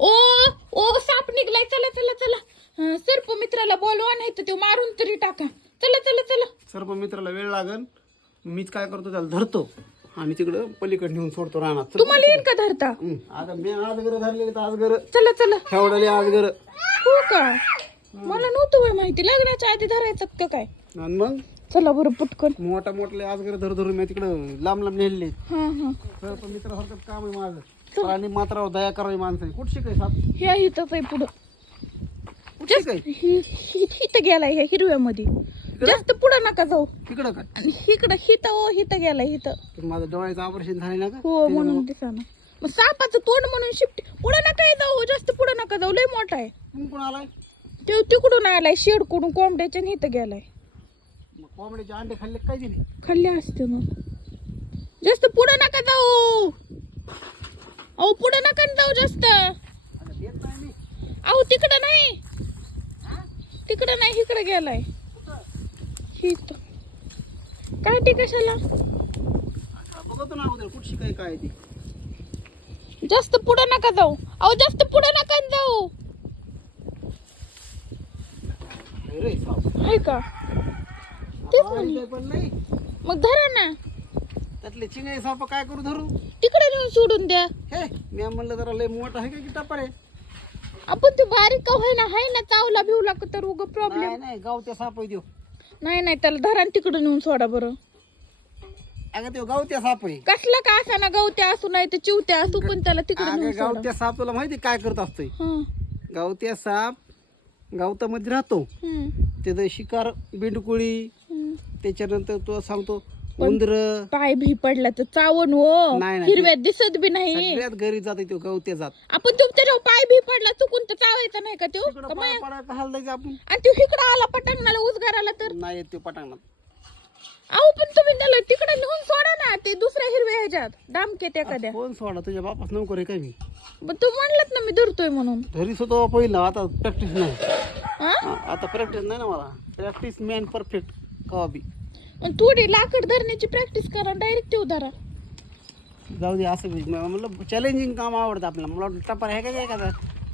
ओ ओ साप निघलाय. चला चला चला. सर्प मित्राला बोलवा नाही तर तो मारून तरी टाका. चला चला चला. सर्व मित्राला वेळ लागल. मीच काय करतो त्याला धरतो. आणि तिकडं पलीकडे नेऊन सोडतो रानात. तुम्हाला येईन का धरता? हं, आता मी आज घर धरलेली तर आज घर. चला चला. खेवडाले आज घर. हो का? मला नव्हतं होय माहिती. लग्नाच्या आधी धरायचं का काय? आणि मग? चला बरं पटकन. मोठा मोठले आज घर धर धरून मी तिकडं लांब लांब नेलेले हा हा. सर्व मित्रासारखं काम आहे माझं. आणि मात्रावर दया करावी माणसाने कुठं शिकाय साप? हे इथंच आहे पुढं. हि- हि- हिथं गेलाय ह्या हिरव्यामध्ये. जास्त पुढं नका जाऊ. तिकडं का? आणि इकडं हिथं ओ हिथं गेलाय हिथं. माझं डोळ्याचं ऑपरेशन झालं ना हो म्हणून दिसाना मग सापाचं तोंड म्हणून शिफ्ट पुढं नका हे जाऊ जास्त पुढं नका जाऊ. लय मोठा आहे. तुम्ही कोण आलाय? ते तिकडून आलाय शेडकडून कोंबड्याच्या आणि इथं गेलाय. कोंबड्याचे अंडे खाल्ले काय दिले खाल्ले असते मग. जास्त पुढं नका जाऊ. अहो पुढं नका न जाऊ जास्त. आता देत नाही मी. अहो तिकडं नाही. तिकडं नाही इकडं गेलाय. हिथं काय ती कशाला? आता बघतो ना अगोदर कुठं शिकाय काय आहे ते. जास्त पुढं नका जाऊ. अहो जास्त पुढं नका न जाऊ. रे साप आहे का? पण नाही. मग धरा ना. त्यातले चिंगळे साप काय करू धरू? तिकडे नेऊन सोडून द्या. हे मी म्हणलं जरा लय मोठा आहे का की टप्पर आहे आपण ते बारीक का होईना हाय ना चावला भिवला का तर उग प्रॉब्लेम नाही नाही गावत्या साप आहे त्यो नाही नाही त्याला धरा आणि तिकडे नेऊन सोडा बरं. अगं त्यो गावत्या साप आहे कसला का असा ना गवत्या असू नाही तर चिवत्या असू पण त्याला तिकडे अगं नेऊन सोडा. गावत्या साप तुला माहिती काय करत असतोय? हं, गावत्या साप गावतामध्ये राहतो. हं, त्याचं शिकार बिंडकुळी. त्याच्यानंतर तो सांगतो उंदर. पाय भी पडला तर चावण हो. नाही, नाही. हिरव्यात दिसत बी नाही. सगळ्यात घरी जाते तो गावत्या जात. आपण तुमच्या पाय भी पडला चुकून तर चावायचा नाही का तो तिकडं पाय पडायला हाल द्यायचं आपण. आणि तो इकडं आला पटांगणाला उजगाराला तर? नाही येत तो पटांगणात. अहो पण तुम्ही त्याला तिकडे नेऊन सोडा ना ते दुसऱ्या हिरव्या ह्याच्यात डामकेत एखाद्या. कोण सोडा तुझ्या बापास नोकर आहे काय मी पण तू म्हणलात ना मी धरतोय म्हणून. घरीच होतो पहिलं आता प्रॅक्टिस नाही. हा? हा, आता प्रॅक्टिस नाही ना मला. प्रॅक्टिस मॅन परफेक्ट कवा बी. पण थोडी लाकड धरण्याची प्रॅक्टिस करा डायरेक्ट ते धरा. जाऊ दे असं बी. म- म्हणलं चॅलेंजिंग काम आवडतं आपल्याला. मला वाटतं टप्पर आहे का काय एखादा?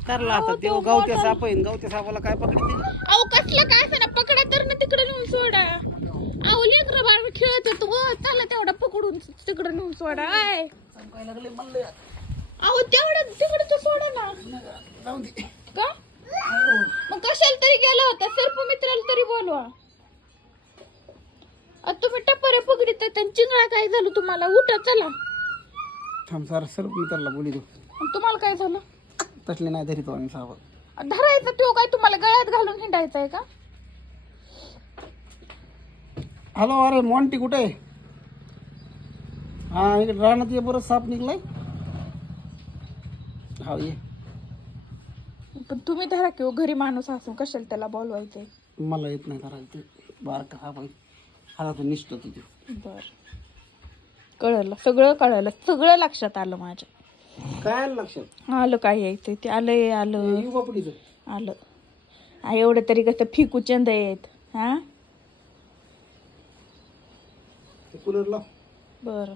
करला आता तेव्हा गावत्या साप आहे गावत्या सापाला काय पकडते अहो कसलं काय असं ना पकडा तर ना तिकडे नेऊन सोडा. अहो लेकर बाळ खेळत होतो हो चला तेवढा पकडून तिकडे नेऊन सोडा आय. अहो तेवढं तिकडे तर सोडा ना. जाऊ दे. का? मग कशाला तरी गेला होता? सर्प मित्राला तरी बोलवा. आणि चिंगळा काय झालं तुम्हाला? उठा चला. थांब सर सर मी त्याला बोली दो आणि तुम्हाला काय झालं? तसले नाही धरीतो आम्ही साप धरायचं तो काय? तुम्हाला गळ्यात घालून हिंडायचं आहे का? हॅलो अरे मॉन्टी कुठे आहे? हा इकडे रानात ये बरं साप निघलाय. हा ये. पण तुम्ही धरा किंवा घरी माणूस असून कशाला त्याला बोलवायचंय? मला येत नाही करायला ते. बारका साप आहे हा तो निष्ठ तुझे बर. कळलं. सगळं कळलं. सगळं लक्षात आलं माझ्या. काय आलं लक्षात? आलं काय यायचंय ते आलंय आलं. येऊ बापडीचं आलं. आ, एवढं तरी कसं फिकू चंद आहेत. हा? कूलर लाव. बरं.